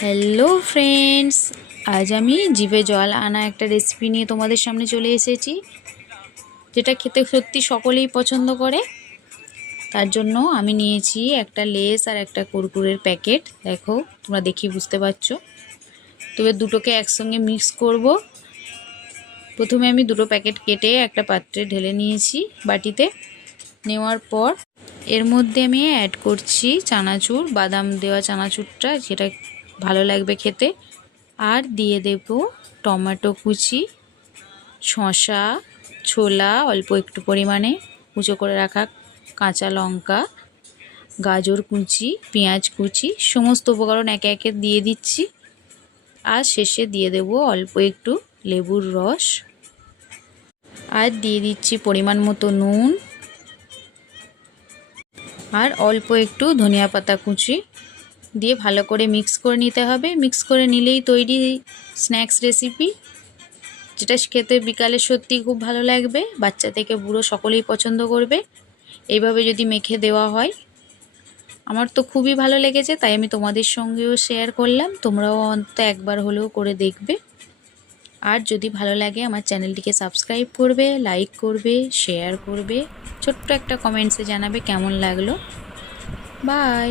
Hello friends, আজ আমি জিভে জল আনা একটা রেসিপি নিয়ে তোমাদের সামনে চলে এসেছি, যেটা খেতে সত্যি সকলেই পছন্দ করে। তার জন্য আমি নিয়েছি একটা লেস আর একটা কুরকুরের প্যাকেট। দেখো, তোমরা দেখি বুঝতে পারছো। তবে দুটোকে একসঙ্গে মিক্স করব। প্রথমে আমি দুটো প্যাকেট কেটে একটা পাত্রে ঢেলে নিয়েছি বাটিতে। নেওয়ার পর এর মধ্যে আমি অ্যাড করছি চানাচুর, বাদাম দেওয়া চানাচুরটা, যেটা ভালো লাগবে খেতে। আর দিয়ে দেব টমেটো কুচি, শসা, ছোলা অল্প একটু পরিমাণে, কুচো করে রাখা কাঁচা লঙ্কা, গাজর কুচি, পেঁয়াজ কুচি, সমস্ত উপকরণ একে একে দিয়ে দিচ্ছি। আর শেষে দিয়ে দেব অল্প একটু লেবুর রস। আর দিয়ে দিচ্ছি পরিমাণ মতো নুন আর অল্প একটু ধনিয়া পাতা কুচি দিয়ে ভালো করে মিক্স করে নিতে হবে। মিক্স করে নিলেই তৈরি স্ন্যাক্স রেসিপি, যেটা খেতে বিকালে সত্যি খুব ভালো লাগবে। বাচ্চা থেকে বুড়ো সকলেই পছন্দ করবে এইভাবে যদি মেখে দেওয়া হয়। আমার তো খুবই ভালো লেগেছে, তাই আমি তোমাদের সঙ্গেও শেয়ার করলাম। তোমরাও অন্তত একবার হলেও করে দেখবে। আর যদি ভালো লাগে আমার চ্যানেলটিকে সাবস্ক্রাইব করবে, লাইক করবে, শেয়ার করবে, ছোট্ট একটা কমেন্টসে জানাবে কেমন লাগলো। বাই।